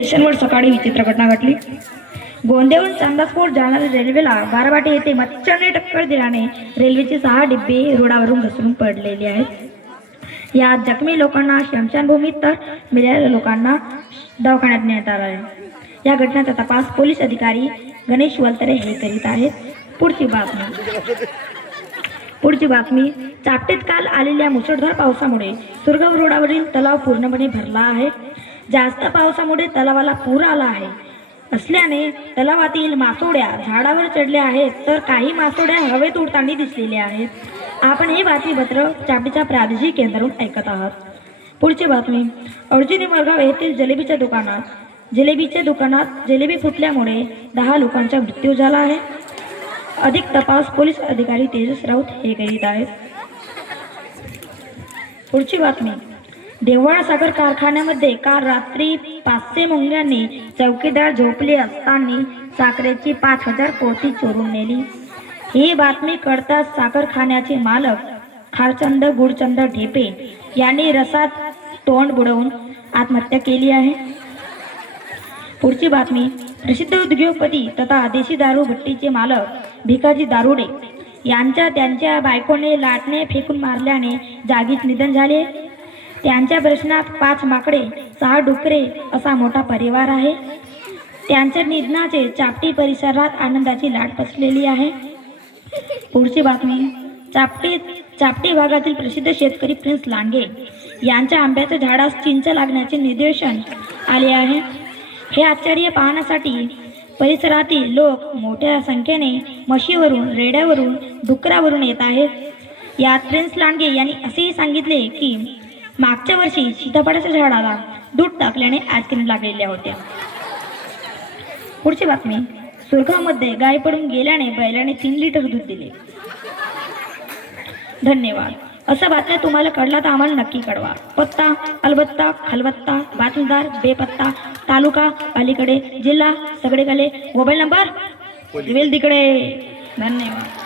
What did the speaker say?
स्टेशनवर सकाळी विचित्र घटना घडली. गोंदेहून चांदासपूर जाणाऱ्या रेल्वेला बारावाटी येथे मच्छरने टक्कर दिल्याने रेल्वेचे सहा डिब्बे रुळावरून घसरून पडलेले आहेत. यात जखमी लोकांना शमशानभूमीत तर मिळालेल्या लोकांना दवाखान्यात नेण्यात आलं आहे. या घटनेचा तपास पोलीस अधिकारी गणेश वलतरे हे करीत आहेत. पुढची बातमी. पुढची बातमी. चापटेत काल आलेल्या मुसळधार पावसामुळे सुरगाव रोडावरील तलाव पूर्णपणे भरला आहे. जास्त पावसामुळे तलावाला पूर आला आहे. असल्याने तलावातील मासोड्या झाडावर चढल्या आहेत तर काही मासोड्या हवेत उडताना दिसलेल्या आहेत. आपण हे बातमीपत्र चापीच्या प्रादेशिक केंद्रावरून ऐकत आहात. पुढची बातमी अर्जुनी मरगाव येथील जलेबीच्या दुकानात जिलेबीच्या दुकानात जिलेबी फुटल्यामुळे दहा लोकांचा मृत्यू झाला आहे. अधिक तपास पोलीस अधिकारी तेजस राऊत हे करीत आहेत. पुढची बातमी देवळा साखर कारखान्यामध्ये काल रात्री पाचशे मुंग्यांनी चौकीदार झोपले असताना साखरेची पाच हजार कोटी चोरून नेली. ही बातमी कळताच साखरखान्याचे मालक खारचंद गुडचंद ढेपे यांनी रसात तोंड बुडवून आत्महत्या केली आहे. पुढची बातमी प्रसिद्ध उद्योगपती तथा देशी दारू भट्टीचे मालक भिकाजी दारुडे यांच्या त्यांच्या बायकोने लाटणे फेकून मारल्याने जागीच निधन झाले. त्यांच्या प्रश्नात पाच माकडे सहा डुकरे असा मोठा परिवार आहे. त्यांच्या निधनाचे चापटी परिसरात आनंदाची लाट पसरलेली आहे. पुढची बातमी चापटी चापटी भागातील प्रसिद्ध शेतकरी प्रिन्स लांगे यांच्या आंब्याच्या झाडास चिंच लागण्याचे निदर्शन आले आहे. हे आश्चर्य पाहण्यासाठी परिसरातील लोक मोठ्या संख्येने म्हशीवरून रेड्यावरून डुकरावरून येत आहेत. यात प्रिन्स लांडगे यांनी असेही सांगितले की मागच्या वर्षी सीताफळाच्या झाडाला दूध टाकल्याने आजकीन लागलेल्या होत्या. पुढची बातमी. सुरगावमध्ये गाय पडून गेल्याने बैलाने तीन लिटर दूध दिले. धन्यवाद. असं बातम्या तुम्हाला कळला तर आम्हाला नक्की कळवा. पत्ता अलबत्ता खलबत्ता बातमीदार बेपत्ता तालुका अलीकडे जिल्हा सगळीकडे मोबाईल नंबर? तिकडे. धन्यवाद.